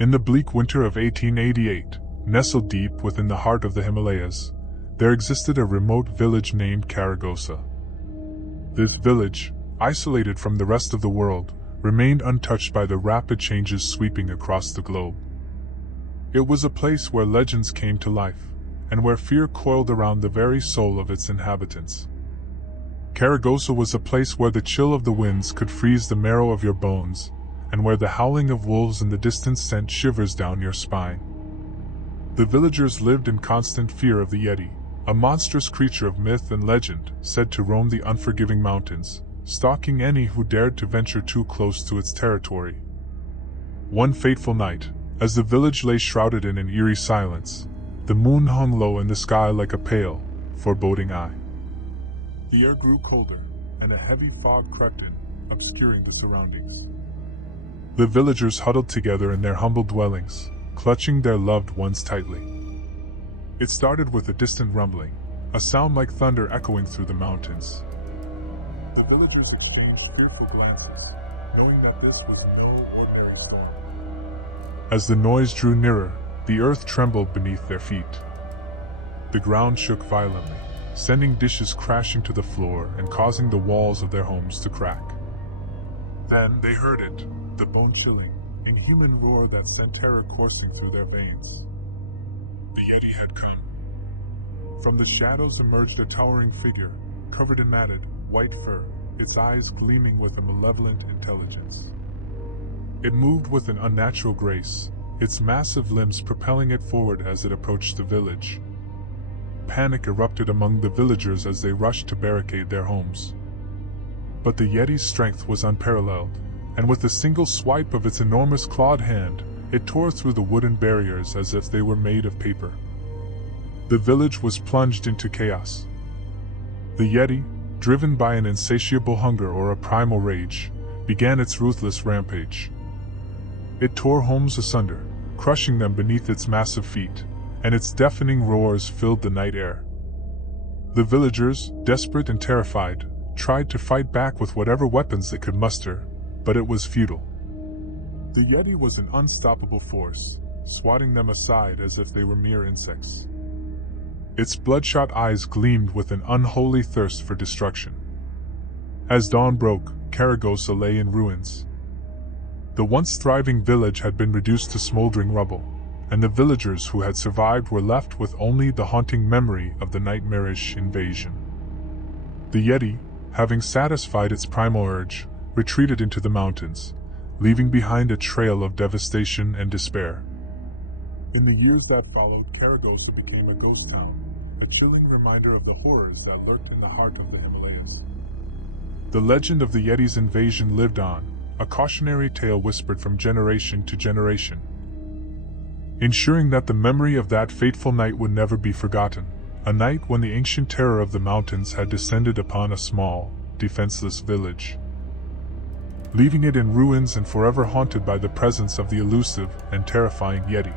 In the bleak winter of 1888, nestled deep within the heart of the Himalayas, there existed a remote village named Kharagosa. This village, isolated from the rest of the world, remained untouched by the rapid changes sweeping across the globe. It was a place where legends came to life, and where fear coiled around the very soul of its inhabitants. Kharagosa was a place where the chill of the winds could freeze the marrow of your bones, and where the howling of wolves in the distance sent shivers down your spine. The villagers lived in constant fear of the Yeti, a monstrous creature of myth and legend, said to roam the unforgiving mountains, stalking any who dared to venture too close to its territory. One fateful night, as the village lay shrouded in an eerie silence, the moon hung low in the sky like a pale, foreboding eye. The air grew colder, and a heavy fog crept in, obscuring the surroundings. The villagers huddled together in their humble dwellings, clutching their loved ones tightly. It started with a distant rumbling, a sound like thunder echoing through the mountains. The villagers exchanged fearful glances, knowing that this was no ordinary storm. As the noise drew nearer, the earth trembled beneath their feet. The ground shook violently, sending dishes crashing to the floor and causing the walls of their homes to crack. Then they heard it, the bone-chilling, inhuman roar that sent terror coursing through their veins. The Yeti had come. From the shadows emerged a towering figure, covered in matted, white fur, its eyes gleaming with a malevolent intelligence. It moved with an unnatural grace, its massive limbs propelling it forward as it approached the village. Panic erupted among the villagers as they rushed to barricade their homes. But the Yeti's strength was unparalleled, and with a single swipe of its enormous clawed hand, it tore through the wooden barriers as if they were made of paper. The village was plunged into chaos. The Yeti, driven by an insatiable hunger or a primal rage, began its ruthless rampage. It tore homes asunder, crushing them beneath its massive feet, and its deafening roars filled the night air. The villagers, desperate and terrified, tried to fight back with whatever weapons they could muster, but it was futile. The Yeti was an unstoppable force, swatting them aside as if they were mere insects. Its bloodshot eyes gleamed with an unholy thirst for destruction. As dawn broke, Kharagosa lay in ruins. The once thriving village had been reduced to smoldering rubble, and the villagers who had survived were left with only the haunting memory of the nightmarish invasion. The Yeti, having satisfied its primal urge, retreated into the mountains, leaving behind a trail of devastation and despair. In the years that followed, Kharagosa became a ghost town, a chilling reminder of the horrors that lurked in the heart of the Himalayas. The legend of the Yeti's invasion lived on, a cautionary tale whispered from generation to generation, ensuring that the memory of that fateful night would never be forgotten, a night when the ancient terror of the mountains had descended upon a small, defenseless village, leaving it in ruins and forever haunted by the presence of the elusive and terrifying Yeti.